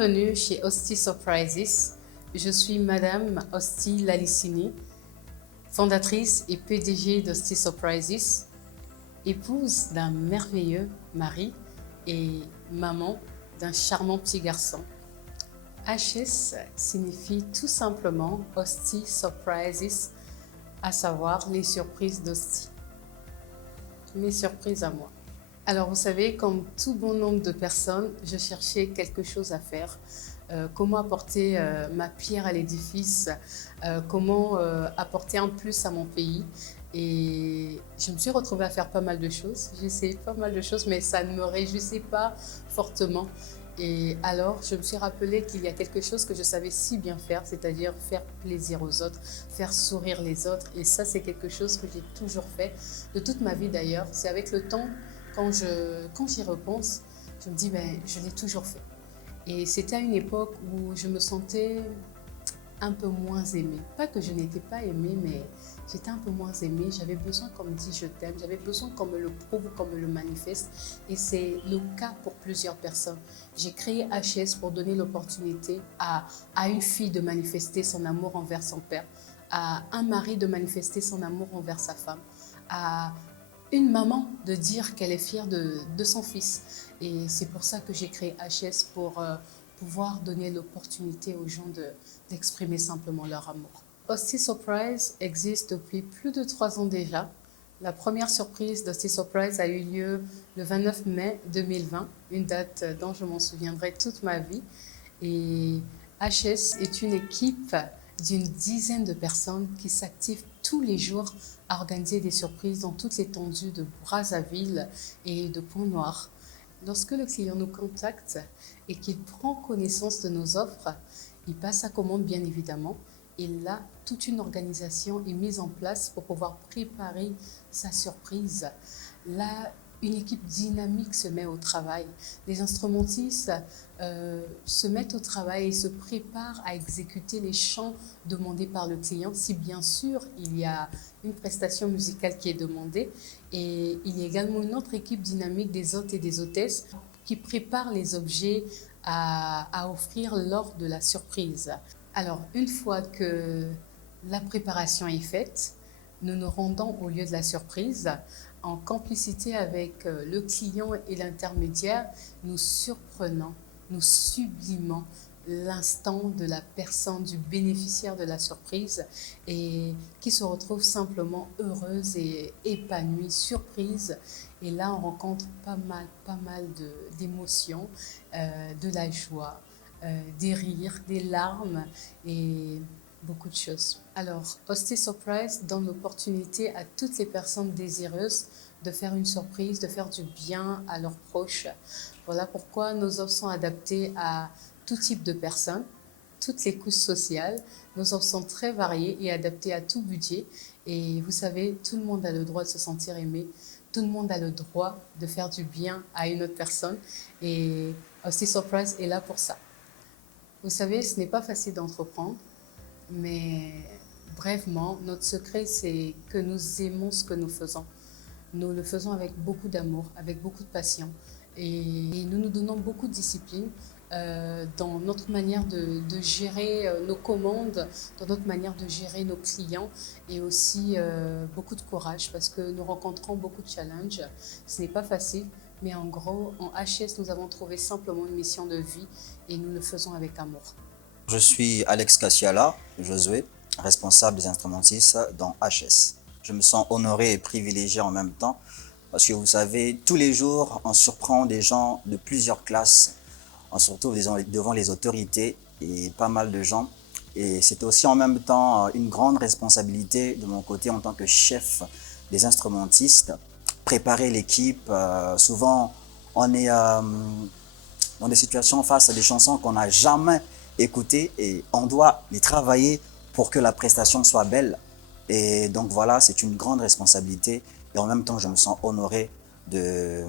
Bienvenue chez Hosty Surprises. Je suis Madame Hosty Lalicini, fondatrice et PDG d'Hosty Surprises, épouse d'un merveilleux mari et maman d'un charmant petit garçon. HS signifie tout simplement Hosty Surprises, à savoir les surprises d'Hosty. Mes surprises à moi. Alors vous savez, comme tout bon nombre de personnes, je cherchais quelque chose à faire. Comment apporter ma pierre à l'édifice, comment apporter un plus à mon pays. Et je me suis retrouvée à faire pas mal de choses. J'ai essayé pas mal de choses, mais ça ne me réjouissait pas fortement. Et alors, je me suis rappelé qu'il y a quelque chose que je savais si bien faire, c'est-à-dire faire plaisir aux autres, faire sourire les autres. Et ça, c'est quelque chose que j'ai toujours fait, de toute ma vie d'ailleurs. C'est avec le temps, quand j'y repense, je me dis, ben, je l'ai toujours fait. Et c'était à une époque où je me sentais un peu moins aimée. Pas que je n'étais pas aimée, mais j'étais un peu moins aimée. J'avais besoin qu'on me dise je t'aime, j'avais besoin qu'on me le prouve, qu'on me le manifeste. Et c'est le cas pour plusieurs personnes. J'ai créé HS pour donner l'opportunité à une fille de manifester son amour envers son père, à un mari de manifester son amour envers sa femme, à une maman de dire qu'elle est fière de son fils. Et c'est pour ça que j'ai créé HS, pour pouvoir donner l'opportunité aux gens d'exprimer simplement leur amour. Hosty Surprise existe depuis plus de 3 ans déjà. La première surprise d'Hosty Surprise a eu lieu le 29 mai 2020, une date dont je m'en souviendrai toute ma vie. Et HS est une équipe d'une dizaine de personnes qui s'activent tous les jours à organiser des surprises dans toute l'étendue de Brazzaville et de Pont-Noir. Lorsque le client nous contacte et qu'il prend connaissance de nos offres, il passe à commande bien évidemment. Et là, toute une organisation est mise en place pour pouvoir préparer sa surprise. Là, une équipe dynamique se met au travail. Les instrumentistes se mettent au travail et se préparent à exécuter les chants demandés par le client, si bien sûr il y a une prestation musicale qui est demandée. Et il y a également une autre équipe dynamique des hôtes et des hôtesses qui préparent les objets à offrir lors de la surprise. Alors, une fois que la préparation est faite, nous nous rendons au lieu de la surprise. En complicité avec le client et l'intermédiaire, nous surprenons, nous sublimons l'instant de la personne, du bénéficiaire de la surprise, et qui se retrouve simplement heureuse et épanouie, surprise. Et là, on rencontre pas mal d'émotions, de la joie, des rires, des larmes et beaucoup de choses. Alors, Hosty Surprise donne l'opportunité à toutes les personnes désireuses de faire une surprise, de faire du bien à leurs proches. Voilà pourquoi nos offres sont adaptées à tout type de personnes, toutes les couches sociales. Nos offres sont très variées et adaptées à tout budget. Et vous savez, tout le monde a le droit de se sentir aimé. Tout le monde a le droit de faire du bien à une autre personne. Et Hosty Surprise est là pour ça. Vous savez, ce n'est pas facile d'entreprendre. Mais brièvement, notre secret, c'est que nous aimons ce que nous faisons. Nous le faisons avec beaucoup d'amour, avec beaucoup de passion. Et nous nous donnons beaucoup de discipline dans notre manière de gérer nos commandes, dans notre manière de gérer nos clients, et aussi beaucoup de courage parce que nous rencontrons beaucoup de challenges. Ce n'est pas facile, mais en gros, en HS, nous avons trouvé simplement une mission de vie et nous le faisons avec amour. Je suis Alex Cassiala, Josué, responsable des instrumentistes dans HS. Je me sens honoré et privilégié en même temps parce que vous savez, tous les jours, on surprend des gens de plusieurs classes, on se retrouve devant les autorités et pas mal de gens. Et c'est aussi en même temps une grande responsabilité de mon côté en tant que chef des instrumentistes. Préparer l'équipe, souvent on est dans des situations face à des chansons qu'on n'a jamais écoutées et on doit les travailler pour que la prestation soit belle. Et donc voilà, c'est une grande responsabilité et en même temps je me sens honoré de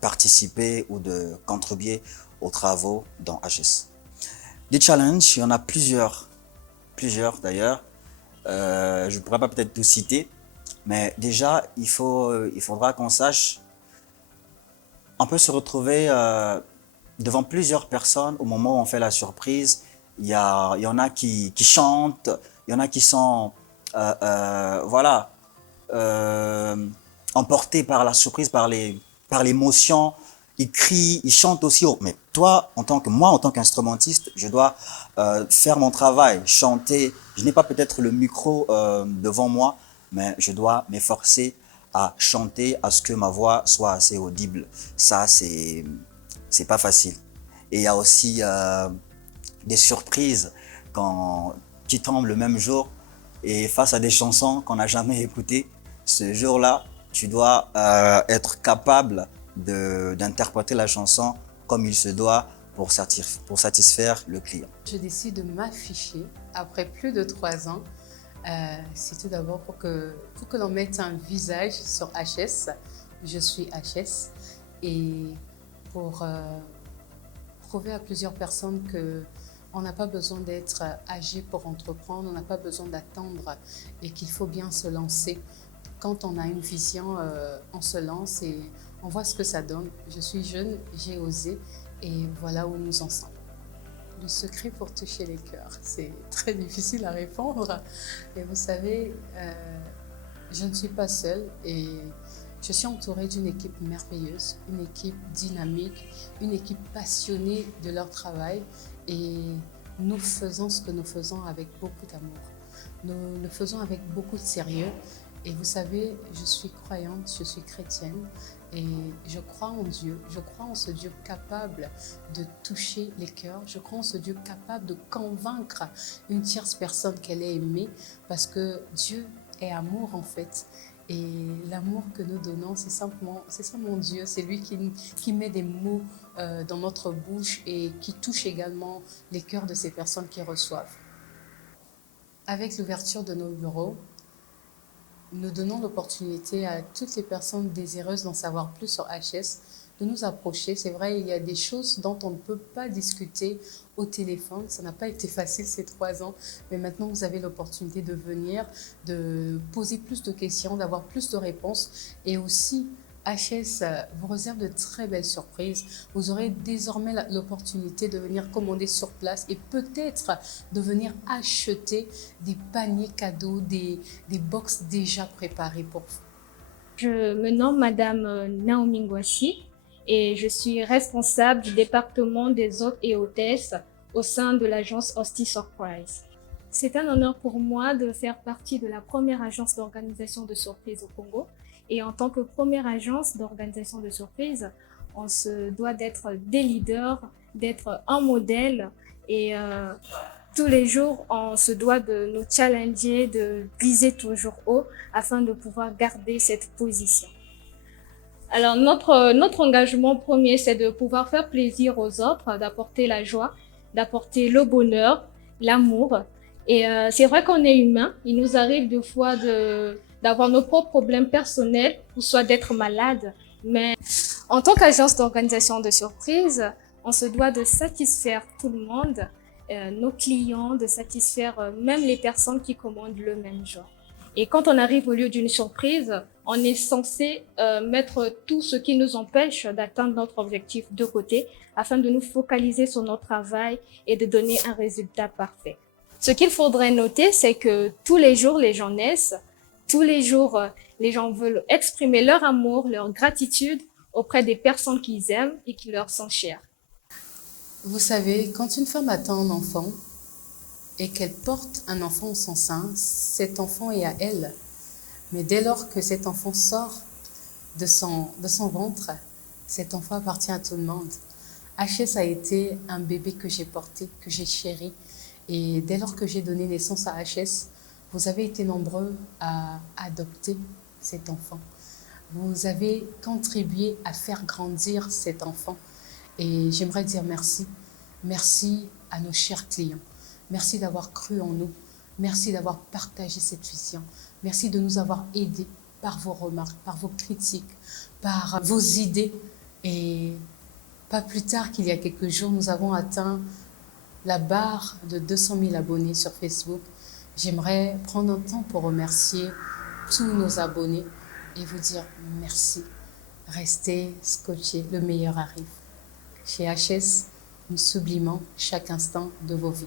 participer ou de contribuer aux travaux dans HS. Des challenges, il y en a plusieurs d'ailleurs. Je ne pourrais pas peut-être tout citer, mais déjà il faudra qu'on sache, on peut se retrouver devant plusieurs personnes, au moment où on fait la surprise, il y en a qui chantent, il y en a qui sont, voilà, euh, emportés par la surprise, par l'émotion. Ils crient, ils chantent aussi. Mais toi, moi, en tant qu'instrumentiste, je dois faire mon travail, chanter. Je n'ai pas peut-être le micro devant moi, mais je dois m'efforcer à chanter, à ce que ma voix soit assez audible. Ça, c'est pas facile. Et il y a aussi des surprises quand, qui tombent le même jour et face à des chansons qu'on n'a jamais écoutées. Ce jour-là, tu dois être capable d'interpréter la chanson comme il se doit pour satisfaire le client. Je décide de m'afficher après plus de 3 ans. C'est tout d'abord pour que l'on mette un visage sur HS. Je suis HS. Et pour prouver à plusieurs personnes que on n'a pas besoin d'être âgé pour entreprendre, on n'a pas besoin d'attendre et qu'il faut bien se lancer. Quand on a une vision, on se lance et on voit ce que ça donne. Je suis jeune, j'ai osé et voilà où nous en sommes. Le secret pour toucher les cœurs, c'est très difficile à répondre. Et vous savez, je ne suis pas seule et je suis entourée d'une équipe merveilleuse, une équipe dynamique, une équipe passionnée de leur travail et nous faisons ce que nous faisons avec beaucoup d'amour. Nous le faisons avec beaucoup de sérieux et vous savez, je suis croyante, je suis chrétienne et je crois en Dieu, je crois en ce Dieu capable de toucher les cœurs, je crois en ce Dieu capable de convaincre une tierce personne qu'elle est aimée parce que Dieu est amour en fait. Et l'amour que nous donnons, c'est ça mon Dieu, c'est lui qui met des mots dans notre bouche et qui touche également les cœurs de ces personnes qui reçoivent. Avec l'ouverture de nos bureaux, nous donnons l'opportunité à toutes les personnes désireuses d'en savoir plus sur HS de nous approcher. C'est vrai, il y a des choses dont on ne peut pas discuter au téléphone. Ça n'a pas été facile ces 3 ans, mais maintenant vous avez l'opportunité de venir, de poser plus de questions, d'avoir plus de réponses. Et aussi, HS vous réserve de très belles surprises. Vous aurez désormais l'opportunité de venir commander sur place et peut-être de venir acheter des paniers cadeaux, des box déjà préparées pour vous. Je me nomme Madame Naomi Ngwasi et je suis responsable du département des hôtes et hôtesses au sein de l'agence Hosty Surprise. C'est un honneur pour moi de faire partie de la première agence d'organisation de surprises au Congo. Et en tant que première agence d'organisation de surprises, on se doit d'être des leaders, d'être un modèle et tous les jours, on se doit de nous challenger, de viser toujours haut afin de pouvoir garder cette position. Alors, notre engagement premier, c'est de pouvoir faire plaisir aux autres, d'apporter la joie, d'apporter le bonheur, l'amour. Et c'est vrai qu'on est humain. Il nous arrive des fois d'avoir nos propres problèmes personnels ou soit d'être malade. Mais en tant qu'agence d'organisation de surprise, on se doit de satisfaire tout le monde, nos clients, de satisfaire même les personnes qui commandent le même genre. Et quand on arrive au lieu d'une surprise, on est censé mettre tout ce qui nous empêche d'atteindre notre objectif de côté afin de nous focaliser sur notre travail et de donner un résultat parfait. Ce qu'il faudrait noter, c'est que tous les jours, les gens naissent. Tous les jours, les gens veulent exprimer leur amour, leur gratitude auprès des personnes qu'ils aiment et qui leur sont chères. Vous savez, quand une femme attend un enfant et qu'elle porte un enfant en son sein, cet enfant est à elle. Mais dès lors que cet enfant sort de son ventre, cet enfant appartient à tout le monde. HS a été un bébé que j'ai porté, que j'ai chéri. Et dès lors que j'ai donné naissance à HS, vous avez été nombreux à adopter cet enfant. Vous avez contribué à faire grandir cet enfant. Et j'aimerais dire merci. Merci à nos chers clients. Merci d'avoir cru en nous. Merci d'avoir partagé cette vision. Merci de nous avoir aidés par vos remarques, par vos critiques, par vos idées. Et pas plus tard qu'il y a quelques jours, nous avons atteint la barre de 200 000 abonnés sur Facebook. J'aimerais prendre un temps pour remercier tous nos abonnés et vous dire merci. Restez scotchés, le meilleur arrive. Chez HS, nous sublimons chaque instant de vos vies.